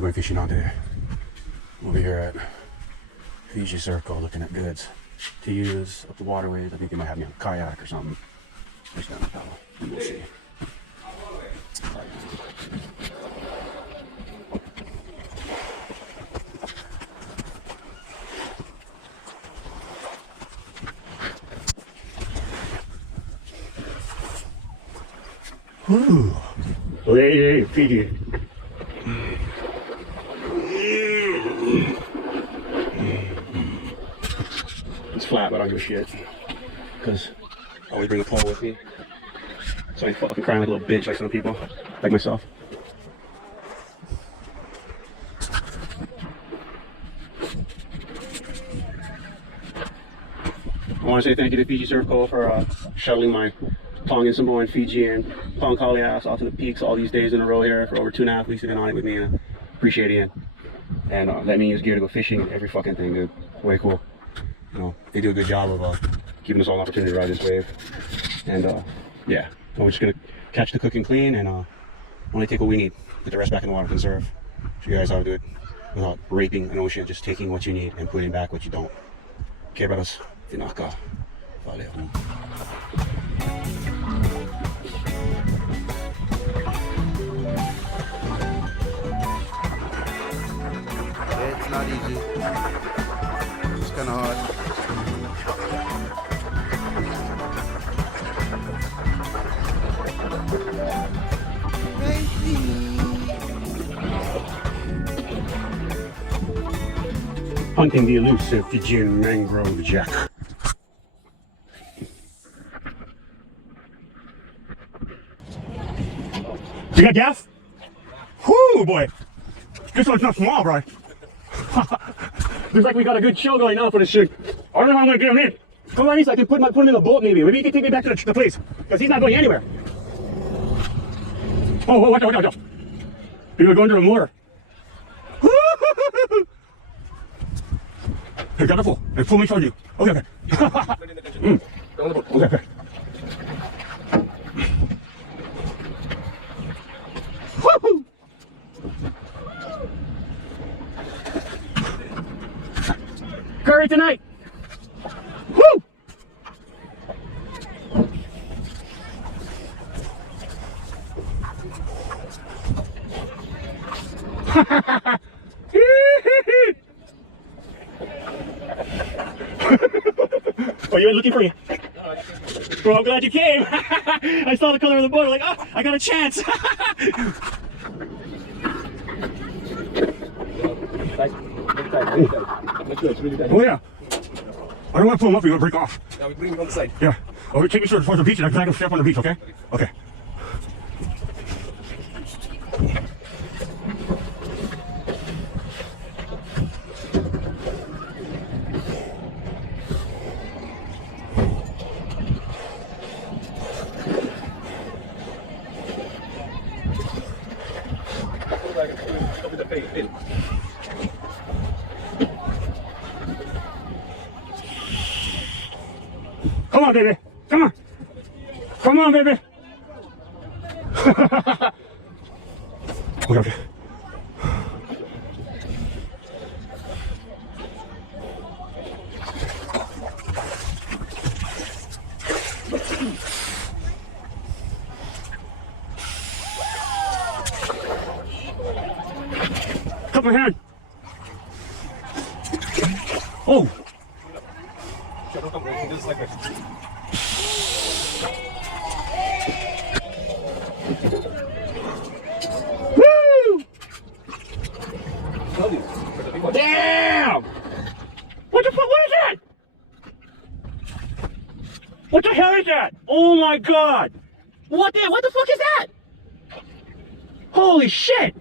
not going fishing all day. Over here at Fiji Circle looking at goods to use up the waterways. I think they might have me on a kayak or something. Just down the paddle. We'll see. Ooh. Hey, Fiji. It's flat, but I don't give a shit. Because I always bring a pole with me. So I ain't fucking crying like a little bitch like some people. Like myself. I want to say thank you to Fiji Circle for shuttling my Tongan, Samoan, Fiji, and Pankali ass out to the peaks all these days in a row here for over 2.5 weeks. They've been on it with me, and I appreciate it. And let me use gear to go fishing and every fucking thing, dude. Way cool. You know, they do a good job of giving us all an opportunity to ride this wave. And yeah, we're just gonna catch the cook and clean and only take what we need. Put the rest back in the water, conserve. Show you guys how to do it without raping an ocean, just taking what you need and putting back what you don't. Okay, brothers? Tinaka. Valeu. It's not easy. It's kind of hard. Hunting the elusive Fijian mangrove jack. You got gas? Whoo, boy. This one's not small, bro. Looks like we got a good chill going now for this shit. I don't know how I'm gonna get him in. Come on in so I can put him in the boat maybe. Maybe you can take me back to the place. Because he's not going anywhere. Oh, watch out. You're going to the motor. Hey, got the full. Hey, pull me towards you. Okay. Okay. Woo-hoo! Curry tonight. Woo! Oh, you were looking for me? Well, I'm glad you came. I saw the color of the boat. Like, oh, I got a chance. Oh yeah. I don't want to pull him up. You're gonna break off. Now we bring him on the side. Yeah. Oh, take me towards the beach, and I'm gonna step on the beach. Okay. Okay. Come on, baby. Come on. Come on, baby. Okay. Cut my hand. Oh. Just like this. Woo! Damn! What the fuck? What is that? What the hell is that? Oh my god! What the fuck is that? Holy shit!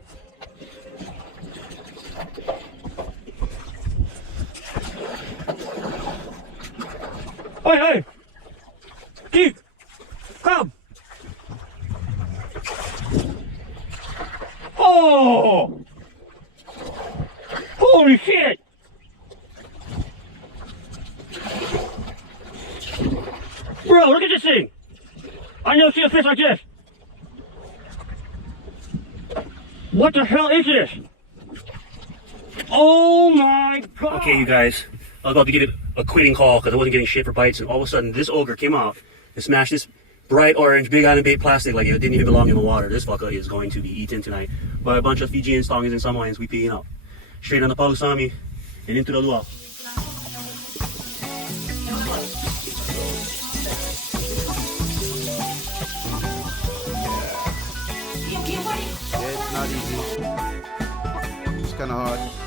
Hey! Keith! Come! Oh! Holy shit! Bro, look at this thing! I never seen a fish like this! What the hell is this? Oh my god! Okay, you guys, I was about to give it a quitting call because I wasn't getting shit for bites, and all of a sudden this ogre came out and smashed this bright orange Big Island bait plastic like it didn't even belong in the water. This fucker is going to be eaten tonight by a bunch of Fijians, Tongans, and Samoans. We peeing out straight on the Palusami and into the luau. Yeah, it's not easy. It's kind of hard.